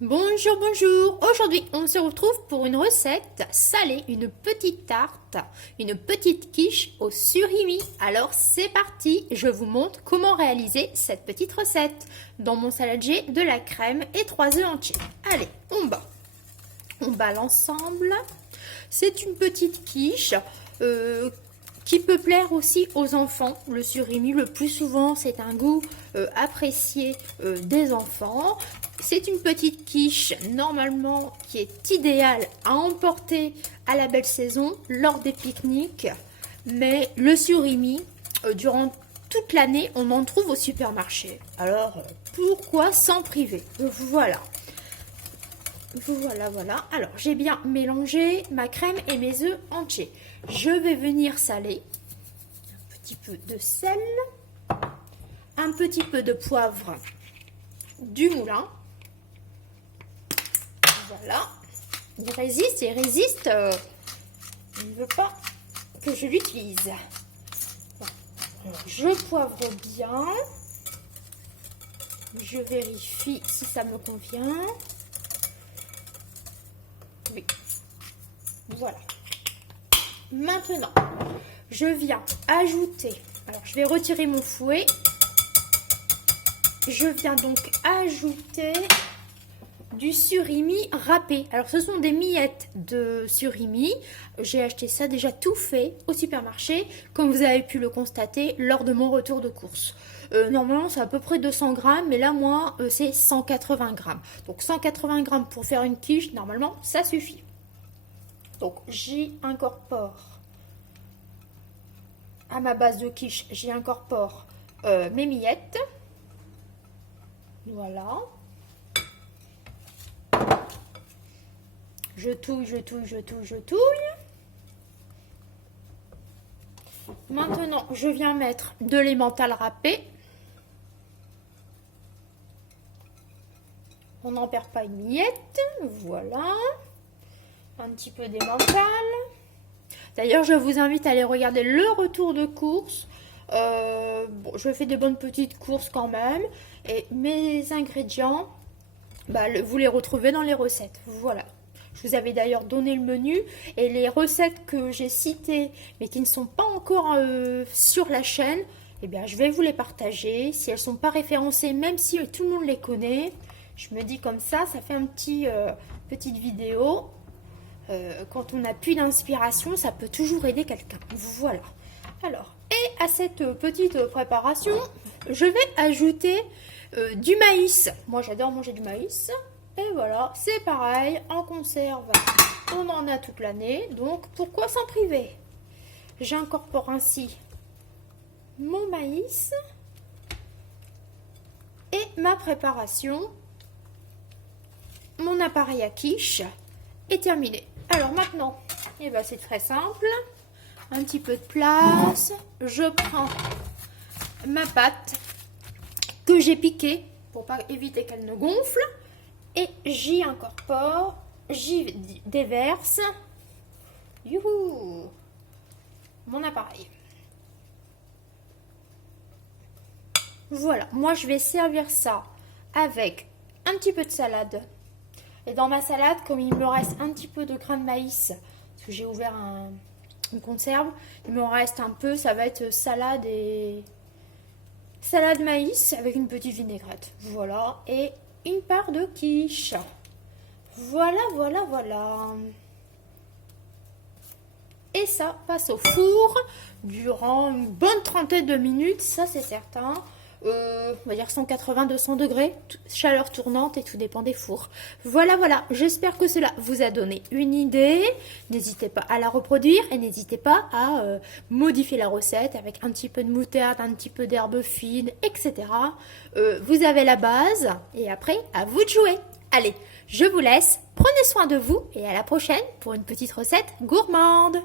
Bonjour, bonjour. Aujourd'hui, on se retrouve pour une recette salée, une petite tarte, une petite quiche au surimi. Alors, c'est parti. Je vous montre comment réaliser cette petite recette. Dans mon salade, j'ai de la crème et 3 œufs entiers. Allez, on bat. On bat l'ensemble. C'est une petite quiche qui peut plaire aussi aux enfants. Le surimi, le plus souvent, c'est un goût apprécié des enfants. C'est une petite quiche, normalement, qui est idéale à emporter à la belle saison, lors des pique-niques. Mais le surimi, durant toute l'année, on en trouve au supermarché. Alors, pourquoi s'en priver? Voilà. Voilà. Alors, j'ai bien mélangé ma crème et mes œufs entiers. Je vais venir saler un petit peu de sel, un petit peu de poivre du moulin. Voilà. Il résiste. Il ne veut pas que je l'utilise. Alors, je poivre bien. Je vérifie si ça me convient. Oui. Voilà. Maintenant, je viens ajouter, alors je vais retirer mon fouet, je viens donc ajouter du surimi râpé. Alors ce sont des miettes de surimi, j'ai acheté ça déjà tout fait au supermarché, comme vous avez pu le constater lors de mon retour de course. Normalement c'est à peu près 200 grammes, mais là moi c'est 180 grammes. Donc 180 grammes pour faire une quiche, normalement ça suffit. Donc j'y incorpore à ma base de quiche, j'y incorpore mes miettes. Voilà. Je touille. Maintenant, je viens mettre de l'emmental râpé. On n'en perd pas une miette. Voilà. Un petit peu d'emmental. D'ailleurs, je vous invite à aller regarder le retour de course. Bon, je fais des bonnes petites courses quand même. Et mes ingrédients, vous les retrouvez dans les recettes. Voilà. Je vous avais d'ailleurs donné le menu. Et les recettes que j'ai citées, mais qui ne sont pas encore sur la chaîne, eh bien, je vais vous les partager. Si elles ne sont pas référencées, même si tout le monde les connaît, je me dis comme ça fait un petite vidéo. Quand on n'a plus d'inspiration, ça peut toujours aider quelqu'un. Voilà. Alors, et à cette petite préparation, je vais ajouter du maïs. Moi, j'adore manger du maïs. Et voilà, c'est pareil, en conserve, on en a toute l'année. Donc, pourquoi s'en priver? J'incorpore ainsi mon maïs et ma préparation. Mon appareil à quiche est terminé. Alors maintenant, c'est très simple. Un petit peu de place. Je prends ma pâte que j'ai piquée pour pas éviter qu'elle ne gonfle. Et j'y incorpore, j'y déverse. Youhou! Mon appareil. Voilà, moi je vais servir ça avec un petit peu de salade. Et dans ma salade, comme il me reste un petit peu de grains de maïs, parce que j'ai ouvert une conserve, il me reste un peu, ça va être salade maïs avec une petite vinaigrette. Voilà, et une part de quiche. Voilà. Et ça passe au four durant une bonne trentaine de minutes, ça c'est certain. On va dire 180-200 degrés, chaleur tournante et tout dépend des fours. Voilà, j'espère que cela vous a donné une idée. N'hésitez pas à la reproduire et n'hésitez pas à modifier la recette avec un petit peu de moutarde, un petit peu d'herbe fine, etc. Vous avez la base et après, à vous de jouer. Allez, je vous laisse, prenez soin de vous et à la prochaine pour une petite recette gourmande.